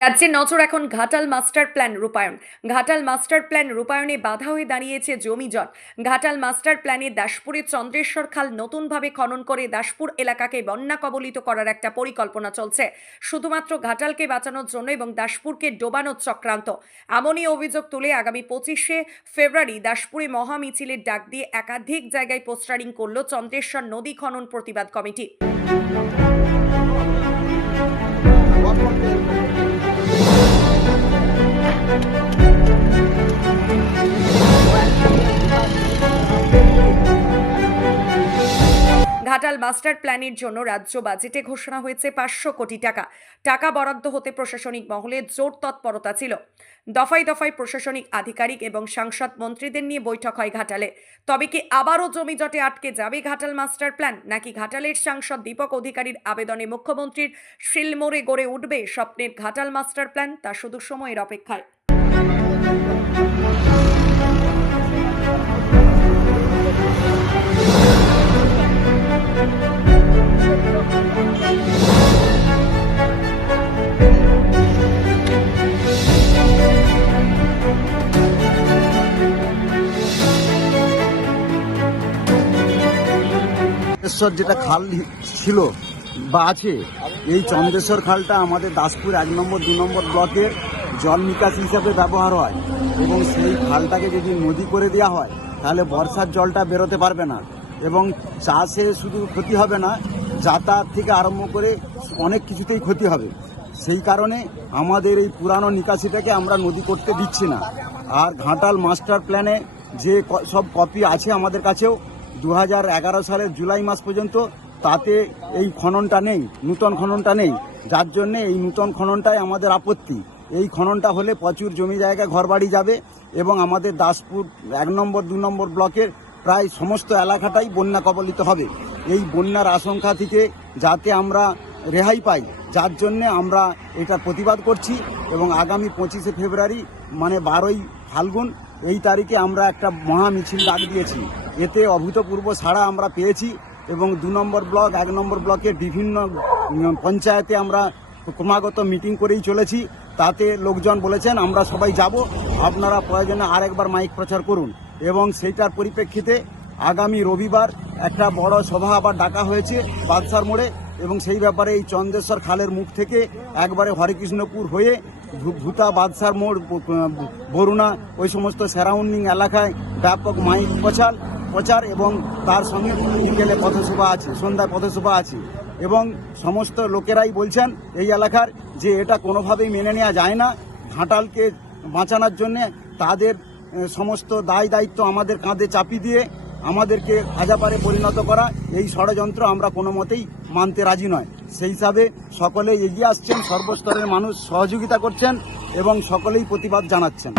রাজ্যের নজর এখন ঘাটাল মাস্টার প্ল্যান রূপায়ণ। ঘাটাল মাস্টার প্ল্যান রূপায়ণে বাধা হয়ে দাঁড়িয়েছে জমি জট ঘাটাল মাস্টার প্ল্যানে দাসপুরের চন্দ্রেশ্বর খাল নতুনভাবে খনন করে দাসপুর এলাকাকে বন্যা কবলিত করার একটা পরিকল্পনা চলছে। শুধুমাত্র ঘাটালকে বাঁচানোর জন্য এবং দাসপুরকে ডোবানোর চক্রান্ত। এমনই অভিযোগ তুলে আগামী পঁচিশে ফেব্রুয়ারি দাসপুরে মহা মিছিলের ডাক দিয়ে একাধিক জায়গায় পোস্টারিং করল চন্দ্রেশ্বর নদী খনন প্রতিবাদ কমিটি। ঘাটাল মাস্টার প্ল্যানের জন্য রাজ্য বাজেটে ঘোষণা হয়েছে পাঁচশো কোটি টাকা। টাকা বরাদ্দ হতে প্রশাসনিক মহলে জোর তৎপরতা ছিল। দফায় দফায় প্রশাসনিক আধিকারিক এবং সাংসদ মন্ত্রীদের নিয়ে বৈঠক হয় ঘাটালে। তবে কি আবারও জমি জটে আটকে যাবে ঘাটাল মাস্টার প্ল্যান? নাকি ঘাটালের সাংসদ দীপক অধিকারীর আবেদনে মুখ্যমন্ত্রীর শিলমোড়ে গড়ে উঠবে স্বপ্নের ঘাটাল মাস্টার প্ল্যান? তা শুধু সময়ের অপেক্ষায়। চন্দ্রেশ্বর যেটা খাল ছিল বা আছে, এই চন্দ্রেশ্বর খালটা আমাদের দাসপুর এক নম্বর, দু নম্বর ব্লকের জল নিকাশ হিসাবে ব্যবহার হয় এবং সেই খালটাকে যদি নদী করে দেওয়া হয়, তাহলে বর্ষার জলটা বেরোতে পারবে না এবং চাষে শুধু ক্ষতি হবে না, যাতায়াত থেকে আরম্ভ করে অনেক কিছুতেই ক্ষতি হবে। সেই কারণে আমাদের এই পুরানো নিকাশিটাকে আমরা নদী করতে দিচ্ছি না। আর ঘাটাল মাস্টার প্ল্যানে যে সব কপি আছে আমাদের কাছেও দু হাজার এগারো সালের জুলাই মাস পর্যন্ত তাতে এই খননটা নেই, নূতন খননটা নেই। যার জন্য এই নূতন খননটাই আমাদের আপত্তি। এই খননটা হলে প্রচুর জমি জায়গা ঘরবাড়ি যাবে এবং আমাদের দাসপুর এক নম্বর, দু নম্বর ব্লকের প্রায় সমস্ত এলাকাটাই বন্যা কবলিত হবে। এই বন্যার আশঙ্কা থেকে যাতে আমরা রেহাই পাই, যার জন্যে আমরা এটা প্রতিবাদ করছি এবং আগামী পঁচিশে ফেব্রুয়ারি মানে বারোই ফাল্গুন, এই তারিখে আমরা একটা মহা মিছিল ডাক দিয়েছি। এতে অভূতপূর্ব সাড়া আমরা পেয়েছি এবং দু নম্বর ব্লক, এক নম্বর ব্লকের বিভিন্ন পঞ্চায়েতে আমরা ক্রমাগত মিটিং করেই চলেছি। তাতে লোকজন বলেছেন, আমরা সবাই যাব। আপনারা প্রয়োজনে আরেকবার মাইক প্রচার করুন। এবং সেইটার পরিপ্রেক্ষিতে আগামী রবিবার একটা বড় সভা আবার ডাকা হয়েছে বাদশার মোড়ে এবং সেই ব্যাপারে এই চন্দ্রেশ্বর খালের মুখ থেকে একবারে হরেকৃষ্ণপুর হয়ে ভূতা বাদশার মোড় বরুণা, ওই সমস্ত সারাউন্ডিং এলাকায় ব্যাপক মাইক প্রচার প্রচার এবং তার সঙ্গে বিকেলে পথসভা আছে, সন্ধ্যায় পথসভা আছে। এবং সমস্ত লোকেরাই বলছেন এই এলাকার যে এটা কোনোভাবেই মেনে নেওয়া যায় না। ঘাটালকে বাঁচানোর জন্যে তাদের সমস্ত দায় দায়িত্ব আমাদের কাঁধে চাপিয়ে দিয়ে আমাদেরকে আজাপারে পরিণত করা, এই ষড়যন্ত্র আমরা কোনো মতেই মানতে রাজি নয়। সেই হিসাবে সকলে এগিয়ে আসছেন, সর্বস্তরের মানুষ সহযোগিতা করছেন এবং সকলেই প্রতিবাদ জানাচ্ছেন।